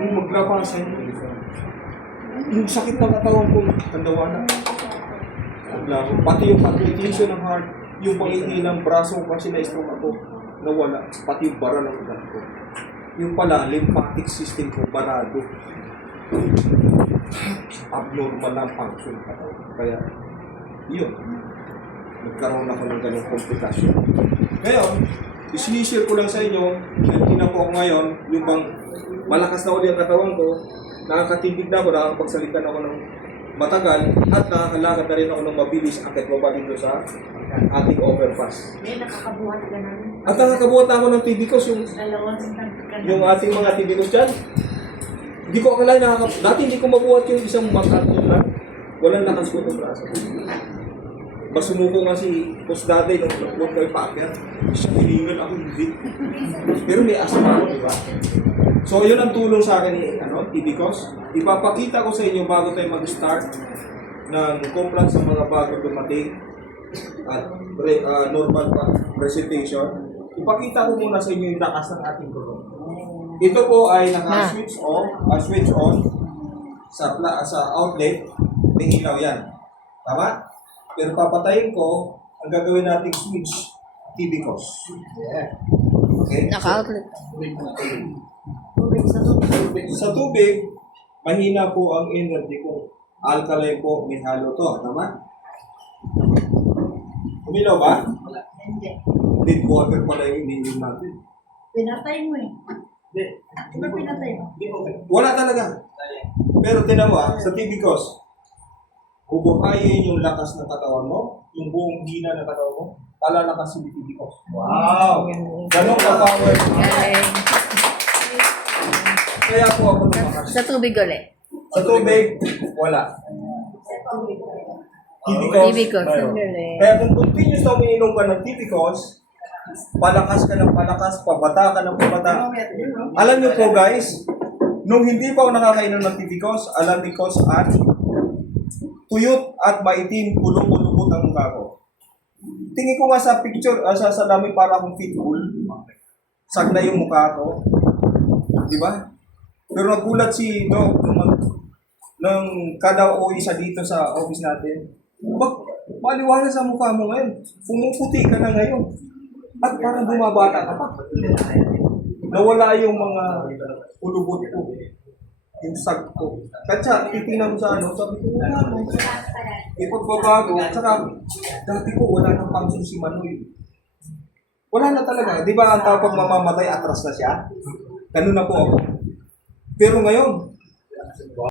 Yung maglabasan, yung sakit ng katawan ko, tandawana. Pati yung palpitation ng heart, yung pangingin ng braso kasi na-stroke ako, nawala. Pati yung bara ng ugat ko. Yung pala, lymphatic system ko, barado. Abnormal ang function ng katawan. Kaya, yun. Nagkaroon ako ng ganong komplikasyon. Ngayon, isinisir ko lang sa inyo, hindi po ako ngayon, yung bang malakas na uli ang katawan ko, nakakatindig na ako, nakakapagsalita na ako ng matagal, at nakakalakad na rin ako ng mabilis akit baba dito sa ating overpass. Nakakabuhat ka na. At nakakabuhat na ako ng tibikos, yung ating mga tibikos dyan. Hindi ko akalain dati hindi ko mabuhat yung isang mag-atong lang. Walang lakas ko itong braso. Mas sumuko nga si Post Dade nung nagbuhat kay Packer. Siya hiningal ako, hindi. Pero may asma ako, di ba? So, yun ang tulong sa akin ni Tibikos. Ipapakita ko sa inyo bago tayo mag-start ng conference sa mga bago dumating at normal presentation. Ipakita ko muna sa inyo yung lakas ng ating gulong. Ito po ay naka-switch on sa outlet. May ilaw yan. Tama? Pero papatayin ko, ang gagawin nating switch, Tibikos. Yeah. Okay? Naka-outlet. Sa tubig, mahina po ang energy ko. Alkaline po, may halo to. Tama? Umilaw ba? Dead water pala yung ininom natin. Pinatay mo eh. Hindi. Diba pinatay mo? Wala talaga. Pero tinawa, sa Tibikos, bubuhayin yung lakas ng katawan mo, yung buong hina ng katawan mo, palalakas yung Tibikos. Wow! Ganun ka-power. Kaya po ako lumakas. Sa tubig ulit. Sa tubig, wala. Tibikos. Mayroon. Kaya kung continuous na umiinom ka ng Tibikos, palakas ka ng palakas, pabata ka ng pabata. Alam niyo po guys, nung hindi pa ako nakakainom ng Tibikos, alam ni Coach at tuyot at maitim, kulong-kulubot ang mukha ko. Tingin ko nga sa picture, sa salamin para akong pitbull. Sagna yung mukha ko. Di ba? Pero nagulat si Doc nung kada uwi siya dito sa office natin. Maliwanag sa mukha mo ngayon. Pumuputi ka na ngayon. At parang bumabata ka pa. Nawala yung mga ulubot ko. Yung sag ko. Katsa, titingnan mo sa sabi ko, wala mo. Ipagbabago, saka dati ko wala nang function si Manoy. Wala na talaga. Di ba ang tao pag mamamatay, atras na siya? Ganun na po ako. Pero ngayon,